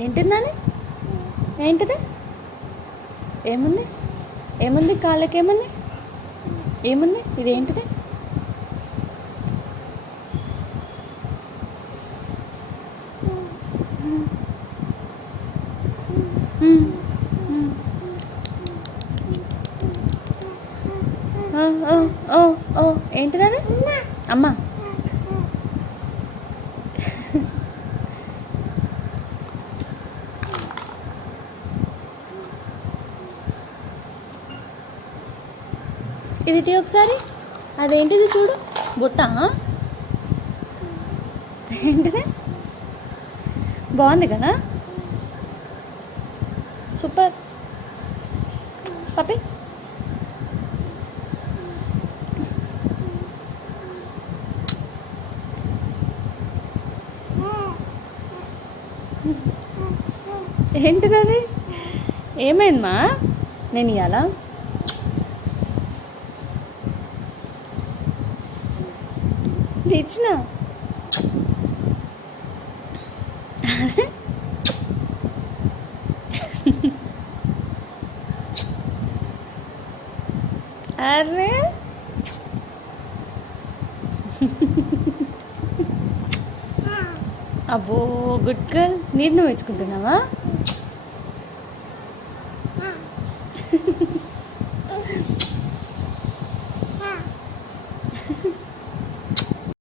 ఏంటిందని? ఏంటిది? ఏముంది? ఏముంది కాళ్ళకి? ఏముంది? ఏముంది? ఇది ఏంటిది? ఏంటిది? అమ్మా ఇది టీ ఒకసారి. అదేంటిది చూడు, బుట్ట. ఏంటిది? బాగుంది కదా, సూపర్ పప్పి. ఏంటిది అది? ఏమైందమ్మా? నేను ఇవ్వాలా? ఇచ్చిన అరే అబ్బో, గుడ్ గర్ల్. మీరు నువ్వు మెచ్చుకుంటున్నావా?